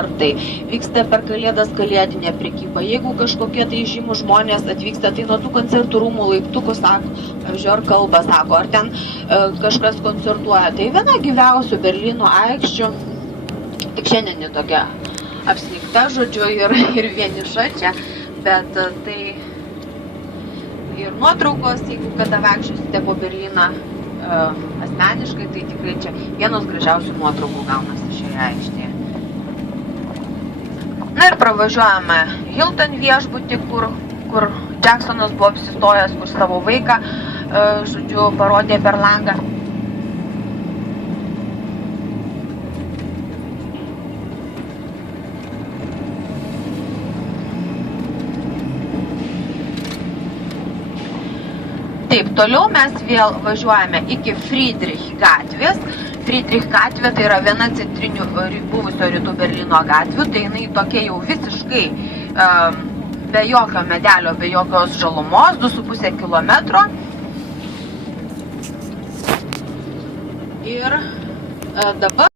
koncertai, vyksta per Kalėdas kalėdinė prekyba. Jeigu kažkokie tai žymūs žmonės atvyksta, tai nuo tų koncertų rūmų laiptukų sako, pavyzdžiui, ar kalbą sako, ar ten kažkas koncertuoja. Tai viena gyviausių Berlyno aikščių, tik šiandien tokia apsnigta, žodžiu, ir vieniša čia, bet tai ir nuotraukos, jeigu kada vaikščiosite po Berlyną asmeniškai, tai tikrai čia vienos gražiausių nuotraukų gaunasi šioje aikštėje. Na ir pravažiuojame Hilton viešbutį, kur Jacksonas buvo apsistojęs, kur savo vaiką, žodžiu, parodė per langą. Taip, toliau mes vėl važiuojame iki Friedrich gatvės. Friedrich gatvė tai yra viena centrinių buvusio rytų Berlyno gatvių, tai jinai tokia jau visiškai be jokio medelio, be jokios žalumos, 2,5 kilometro. Ir dabar